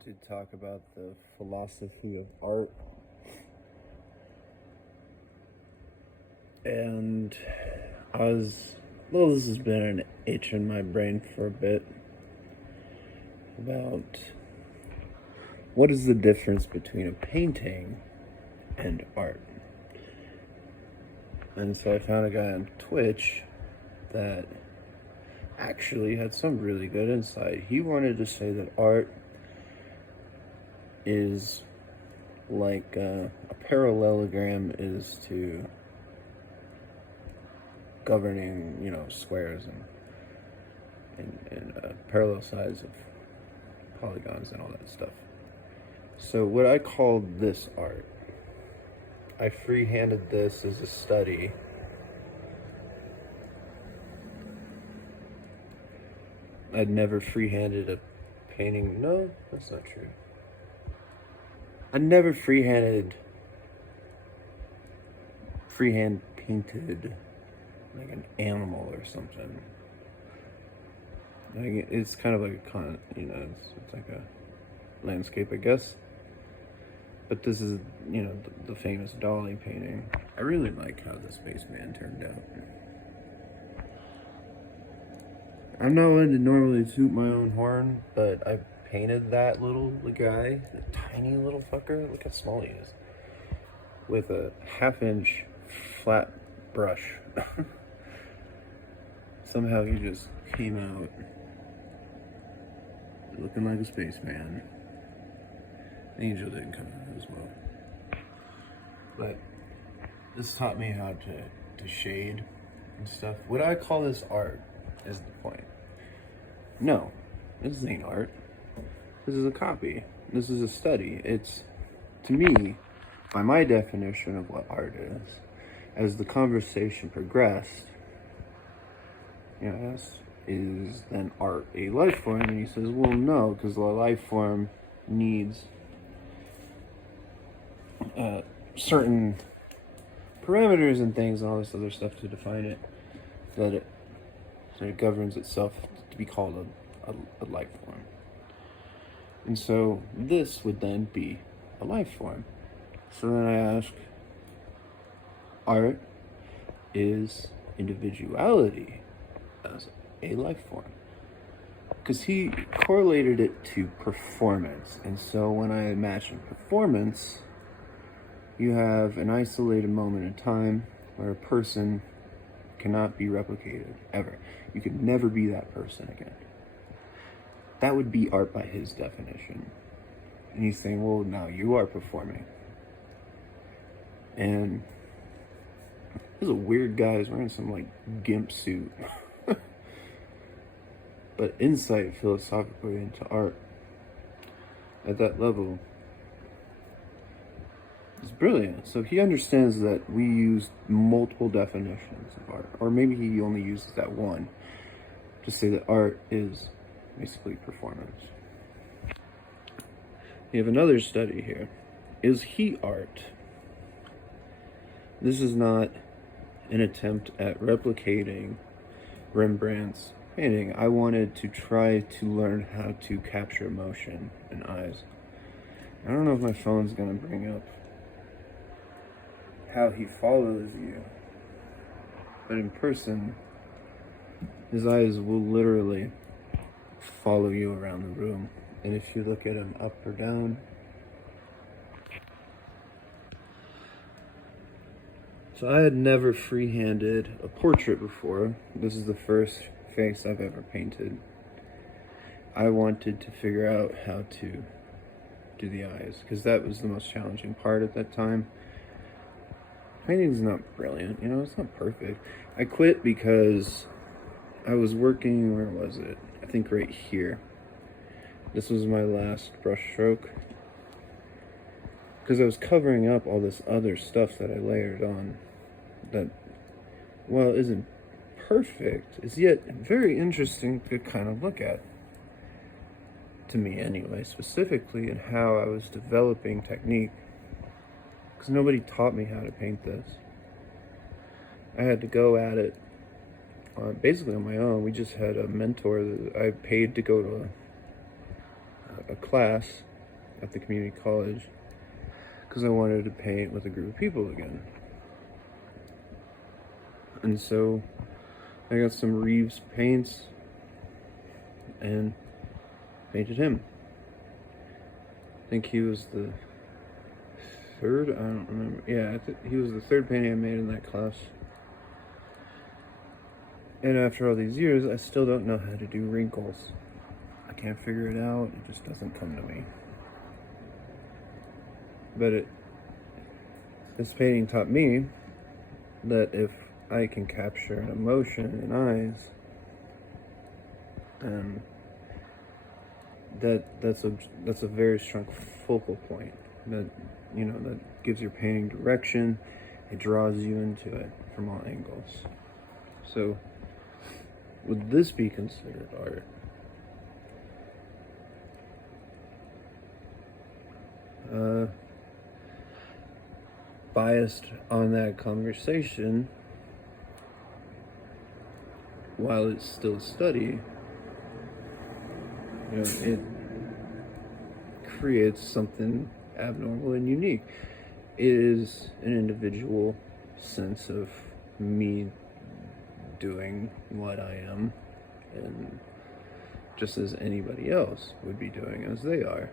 to talk about the philosophy of art. And this has been an itch in my brain for a bit about what is the difference between a painting and art. And so I found a guy on Twitch that actually had some really good insight. He wanted to say that art is like a parallelogram is to governing, squares and parallel sides of polygons and all that stuff. So what I called this art, I free-handed this as a study. I'd never free-handed a painting. No, that's not true. I never freehand painted like an animal or something. Like it's kind of like it's like a landscape, I guess. But this is, the famous Dali painting. I really like how the spaceman turned out. I'm not one to normally toot my own horn, but I painted that little guy, the tiny little fucker, look how small he is, with a 1/2-inch flat brush. Somehow he just came out looking like a spaceman. Angel didn't come out as well. But this taught me how to shade and stuff. Would I call this art is the point. No, this ain't art. This is a copy. This is a study. It's, to me, by my definition of what art is, as the conversation progressed, is then art a life form? And he says, well, no, because the life form needs certain parameters and things and all this other stuff to define it, that it governs itself to be called a life form. And so this would then be a life form. So then I ask, art is individuality as a life form? Because he correlated it to performance. And so when I imagine performance, you have an isolated moment in time where a person cannot be replicated, ever. You could never be that person again. That would be art by his definition. And he's saying, well, now you are performing. And this is a weird guy who's wearing some, gimp suit. But insight philosophically into art at that level is brilliant. So he understands that we use multiple definitions of art, or maybe he only uses that one to say that art is basically performance. We have another study here. Is he art? This is not an attempt at replicating Rembrandt's painting. I wanted to try to learn how to capture emotion in eyes. I don't know if my phone's gonna bring up how he follows you, but in person, his eyes will literally follow you around the room. And if you look at him up or down, so I had never free-handed a portrait before. This is the first face I've ever painted. I wanted to figure out how to do the eyes, because that was the most challenging part at that time. Painting's not brilliant, it's not perfect. I quit because I was working, where was it? I think right here. This was my last brush stroke. Because I was covering up all this other stuff that I layered on that, while it isn't perfect, is yet very interesting to kind of look at. To me anyway, specifically in how I was developing technique. Because nobody taught me how to paint this. I had to go at it basically on my own. We just had a mentor that I paid to go to a class at the community college because I wanted to paint with a group of people again. And so I got some Reeves paints and painted him. I think he was the third, I don't remember. Yeah, he was the third painting I made in that class. And after all these years, I still don't know how to do wrinkles. I can't figure it out. It just doesn't come to me. But this painting taught me that if I can capture an emotion in eyes, that's a very strong focal point. That that gives your painting direction. It draws you into it from all angles. So, would this be considered art? Biased on that conversation, while it's still a study, it creates something abnormal and unique. It is an individual sense of me doing what I am, and just as anybody else would be doing as they are.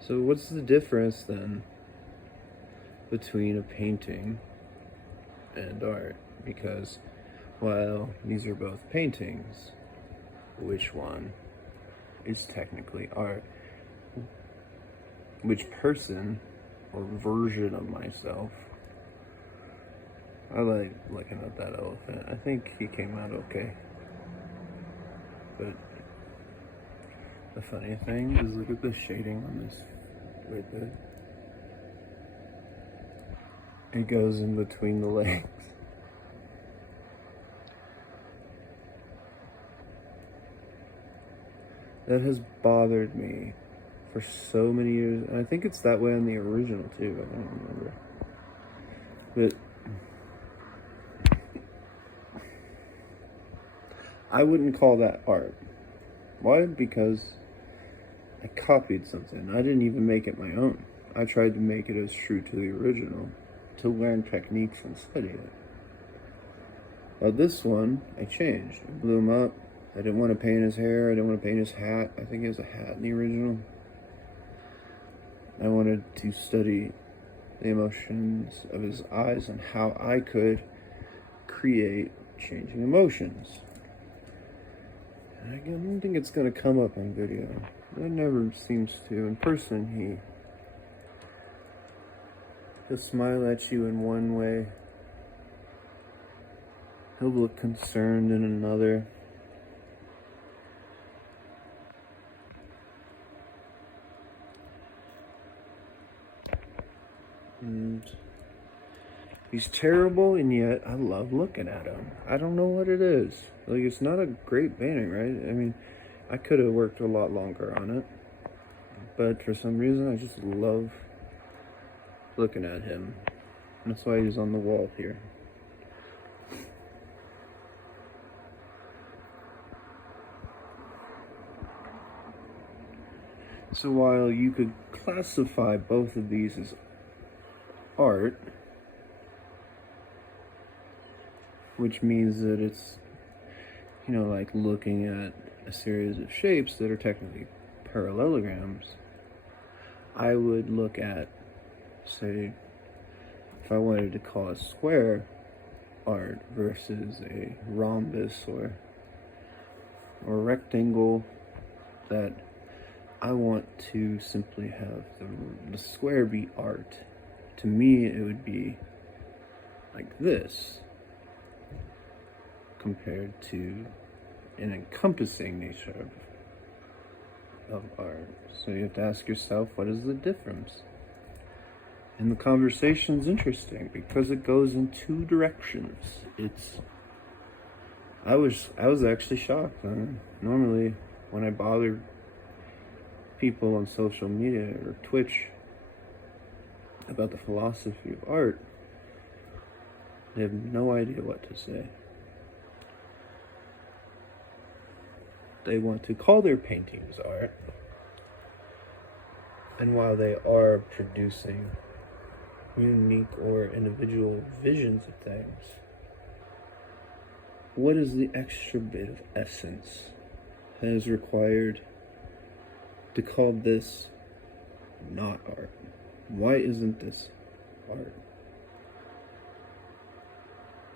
So what's the difference then between a painting and art? Because while these are both paintings, which one is technically art? Which person or version of myself? I like looking at that elephant. I think he came out okay. But the funny thing is, look at the shading on this right there. It goes in between the legs. That has bothered me for so many years. And I think it's that way on the original too. I don't remember. But I wouldn't call that art. Why? Because I copied something. I didn't even make it my own. I tried to make it as true to the original, to learn techniques and study it. Now this one, I changed. I blew him up. I didn't want to paint his hair. I didn't want to paint his hat. I think he has a hat in the original. I wanted to study the emotions of his eyes and how I could create changing emotions. And I don't think it's going to come up on video. It never seems to. In person, he'll smile at you in one way. He'll look concerned in another. And he's terrible, and yet I love looking at him. I don't know what it is. Like, it's not a great painting, right? I mean, I could have worked a lot longer on it, but for some reason, I just love looking at him. That's why he's on the wall here. So while you could classify both of these as art, which means that it's, like looking at a series of shapes that are technically parallelograms, I would look at, say, if I wanted to call a square art versus a rhombus or rectangle, that I want to simply have the square be art. To me, it would be like this, compared to an encompassing nature of art. So you have to ask yourself, what is the difference? And the conversation's interesting because it goes in two directions. I was actually shocked. Normally, when I bother people on social media or Twitch about the philosophy of art, they have no idea what to say. they want to call their paintings art. And while they are producing unique or individual visions of things, what is the extra bit of essence that is required to call this not art? Why isn't this art?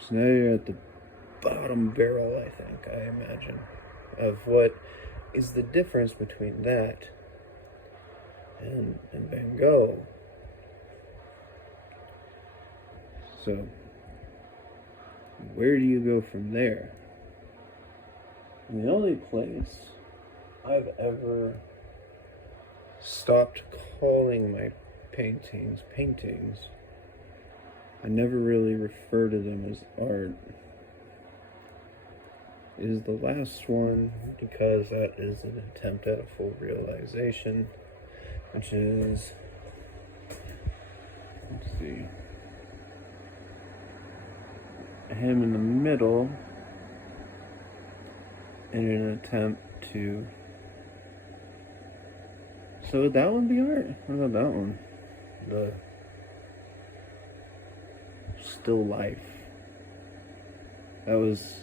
So now you're at the bottom barrel, I think, I imagine, of what is the difference between that and Van Gogh. So, where do you go from there? The only place I've ever stopped calling my paintings, I never really refer to them as art, is the last one, because that is an attempt at a full realization, which is, let's see, him in the middle in an attempt to, so would that one be art? What about that one? The still life. That was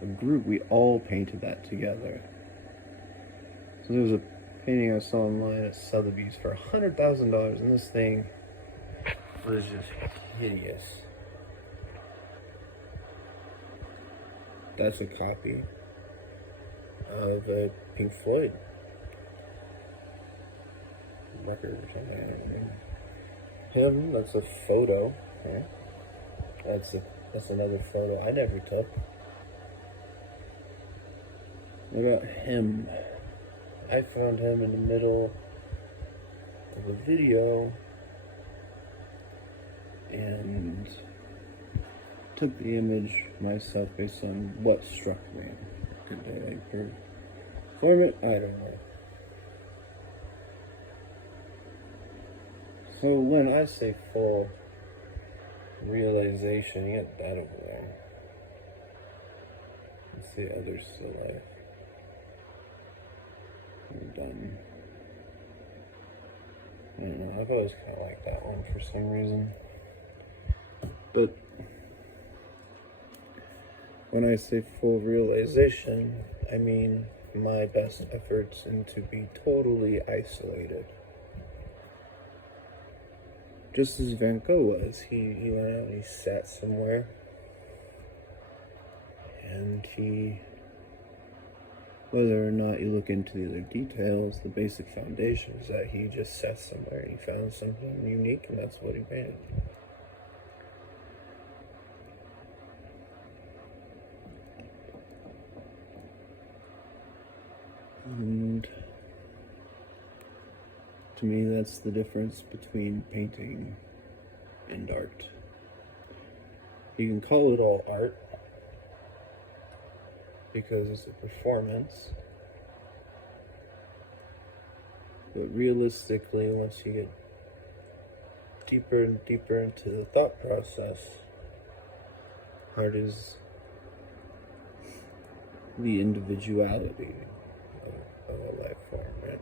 a group, we all painted that together. So there was a painting I saw online at Sotheby's for $100,000, and this thing was just hideous. That's a copy of a Pink Floyd record or something. Him, that's a photo. Yeah. That's another photo I never took. What about him? I found him in the middle of a video and took the image myself based on what struck me. Did they like perform it? I don't know. So when I say full realization, you get that over there. Let's see, others still life. We're done. I don't know, I've always kind of liked that one for some reason. But when I say full realization, I mean my best efforts and to be totally isolated. Just as Van Gogh was, he went out and he sat somewhere, and he, whether or not you look into the other details, the basic foundation is that he just sat somewhere and he found something unique, and that's what he painted. And to me, that's the difference between painting and art. You can call it all art because it's a performance, but realistically, once you get deeper and deeper into the thought process, art is the individuality of a life form, right?